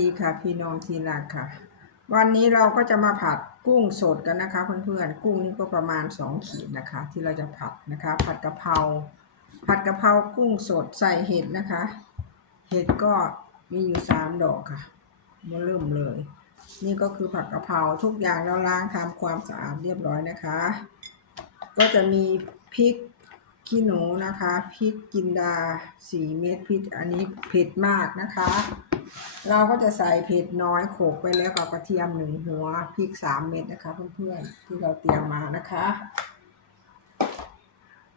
ดีค่ะพี่น้องที่รักค่ะ วันนี้เราก็จะมาผัดกุ้งสดกันนะคะเพื่อนๆกุ้งนี่ก็ประมาณสองขีดนะคะ ที่เราจะผัดนะคะ ผัดกะเพราผัดกะเพรากุ้งสดใส่เห็ดนะคะ เห็ดก็มีอยู่สามดอกค่ะมาเริ่มเลย นี่ก็คือผัดกะเพราทุกอย่างเราล้างทำความสะอาดเรียบร้อยนะคะ ก็จะมีพริกขี้หนูนะคะพริกกินดาสี่เม็ดพริกอันนี้เผ็ดมากนะคะ เราก็จะใส่เผ็ดน้อยโขกไปแล้วกับกระเทียมหนึ่งหัวพริกสามเม็ดนะคะ เพื่อนๆที่เราเตรียมมานะคะ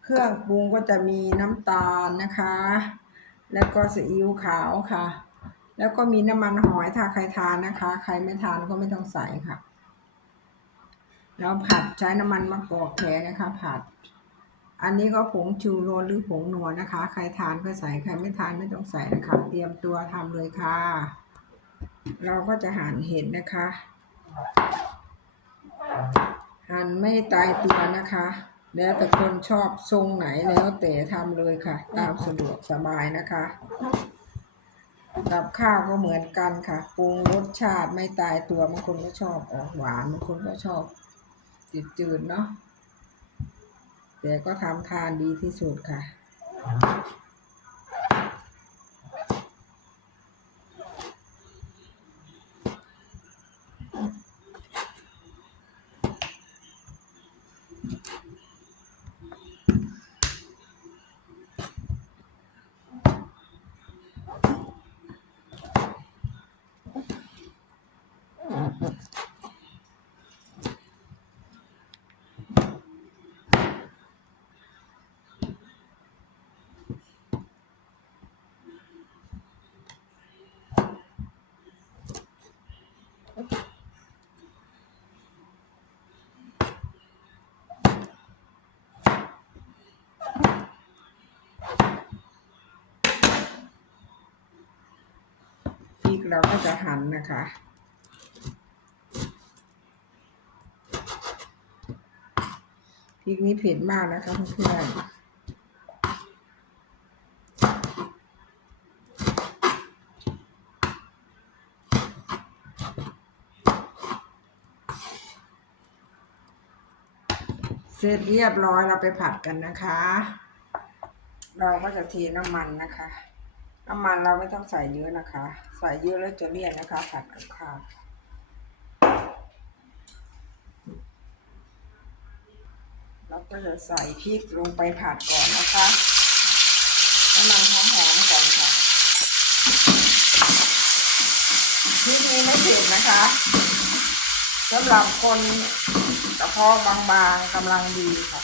เครื่องปรุงก็จะมีน้ำตาลนะคะ แล้วก็ซีอิ๊วขาวค่ะ แล้วก็มีน้ำมันหอยถ้าใครทานนะคะ ใครไม่ทานก็ไม่ต้องใส่ค่ะ แล้วผัดใช้น้ำมันมะกอกแท้นะคะ ผัด อันนี้ก็ผงชูโรสหรือผงนัวนะคะ ใครทานก็ใส่ใครไม่ทานไม่ต้องใส่นะคะ เตรียมตัวทำเลยค่ะ เราก็จะหั่นเห็ดนะคะ หั่นไม่ตายตัวนะคะ แล้วแต่คนชอบทรงไหนแล้วแต่ทำเลยค่ะ ตามสะดวกสบายนะคะกับข้าวก็เหมือนกันค่ะปรุงรสชาติไม่ตายตัวบางคนก็ชอบออกหวานบางคนก็ชอบจืดๆเนาะ แต่ก็ทำทานดีที่สุดค่ะ กเราก็จะหั่นนะคะ พริกนี้เผ็ดมากนะคะเพื่อนเสร็จเรียบร้อยเราไปผัดกันนะคะ เราก็จะเทน้ำมันนะคะ น้ำมันเราไม่ต้องใส่เยอะนะคะ ใส่เยอะแล้วจะเลี่ยนนะคะ ผัดกับข้าวเราก็จะใส่พริกลงไปผัดก่อนนะคะให้มันหอมๆก่อนค่ะพริกนี้ไม่เผ็ดนะคะสำหรับคนกระเพาะบางๆกำลังดีค่ะ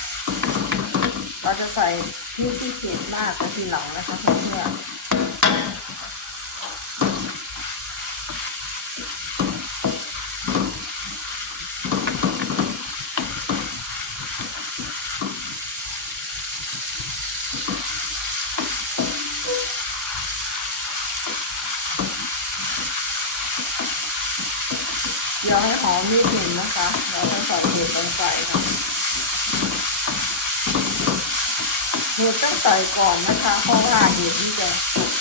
เราจะใส่พริกที่เผ็ดมากไปทีหลังนะคะเพื่อนๆ เดี๋ ยวให้หอมนิดหนึ่งนะคะเราจะใส่เห็ดลงไปค่ะเห็ดต้องใส่ก่อนนะคะเพราะว่าเห็ดนี่จะสุก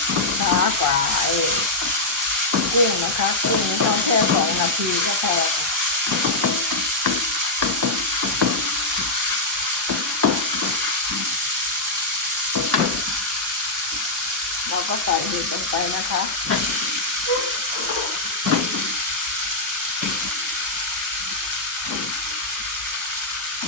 ช้ากว่าไอ้กุ้งนะคะกุ้งนี่ต้องแค่สองนาทีก็พอค่ะเราก็ใส่เห็ดลงไปนะคะ เร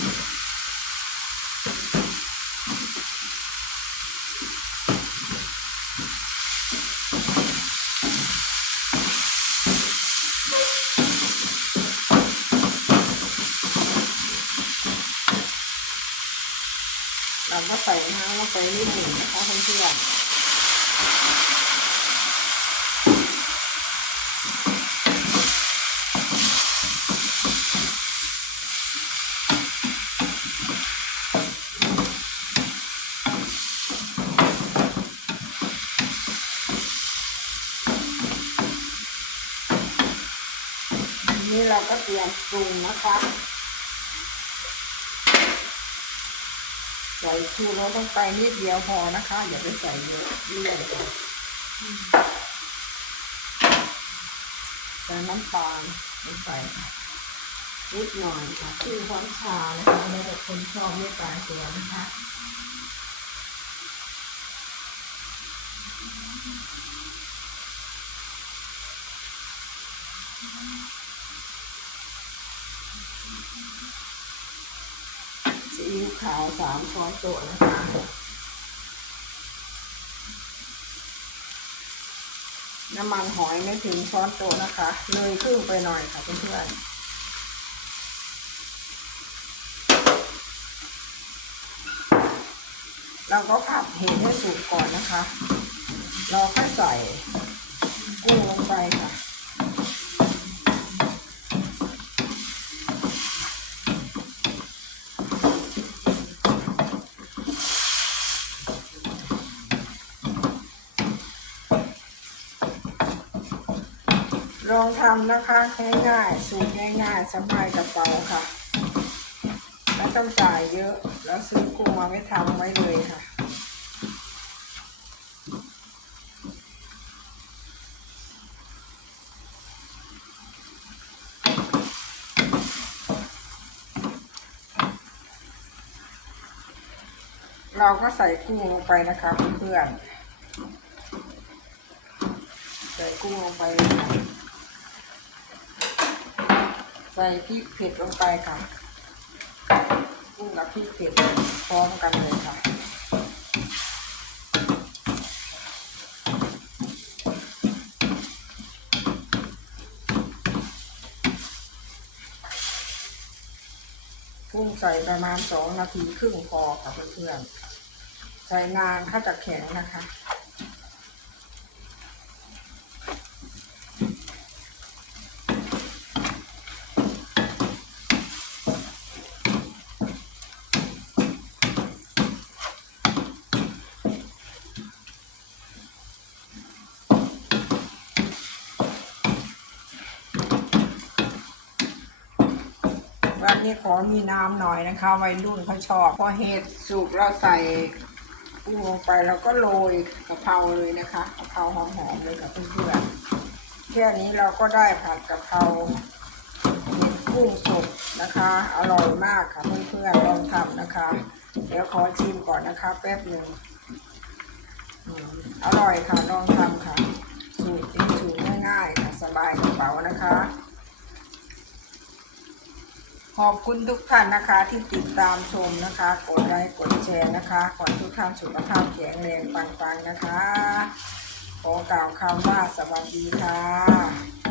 าก็ใส่น้ำลงไปนิดหนึ่งนะคะเพื่อน นี่เราก็เตรียมปรุงนะคะใส่ชูรสลงไปนิดเดียวพอนะคะ อย่าไปใส่เยอะเลี่ยใส่น้ำตาลลงไปนิดหน่อยค่ะครึ่งช้อนชานะคะแล้วแต่คนชอบไม่ตายตัวนะคะ ซีอิ๊วขาวสามช้อนโต๊ะนะคะน้ำมันหอยไม่ถึงช้อนโต๊ะนะคะ เลยครึ่งไปหน่อยค่ะเพื่อนๆเราก็ผัดเห็ดให้สุกก่อนนะคะ เราค่อยใส่กุ้งลงไปค่ะ ลองทำนะคะง่ายๆ สูตรง่ายๆสบายกระเป๋าค่ะไม่ต้องจ่ายเยอะ แล้วซื้อกุ้งมาไม่ทำไว้เลยค่ะเราก็ใส่กุ้งลงไปนะคะเพื่อนๆใส่กุ้งลงไปเลยค่ะ ใส่พริกเผ็ดลงไปค่ะกุ้งกับพริกเผ็ดพร้อมกันเลยค่ะกุ้งใส่ประมาณสองนาทีครึ่งพอค่ะเพื่อนๆใส่นานถ้าจะแข็งนะคะ วั นนี้ขอมีน้ำหน่อยนะคะวัยรุ่นเขาชอบ พอเห็ดสุกเราใส่กุ้งลงไปแล้วก็โรยกะเพราเลยนะคะกะเพราหอมๆเลยค่ะเพื่อนๆแค่นี้เราก็ได้ผัดกะเพราเห็ดกุ้งสดนะคะ อร่อยมากค่ะเพื่อนๆลองทำนะคะ เดี๋ยวขอชิมก่อนนะคะ แป๊บหนึ่งอร่อยค่ะลองทำค่ะ สูตรนี้สูตรง่ายๆค่ะสบายกระเป๋านะคะ ขอบคุณทุกท่านนะคะที่ติดตามชมนะคะ กดไลค์กดแชร์นะคะขอทุกท่านสุขภาพแข็งแรงปังๆนะคะ ขอกล่าวคำว่าสวัสดีค่ะ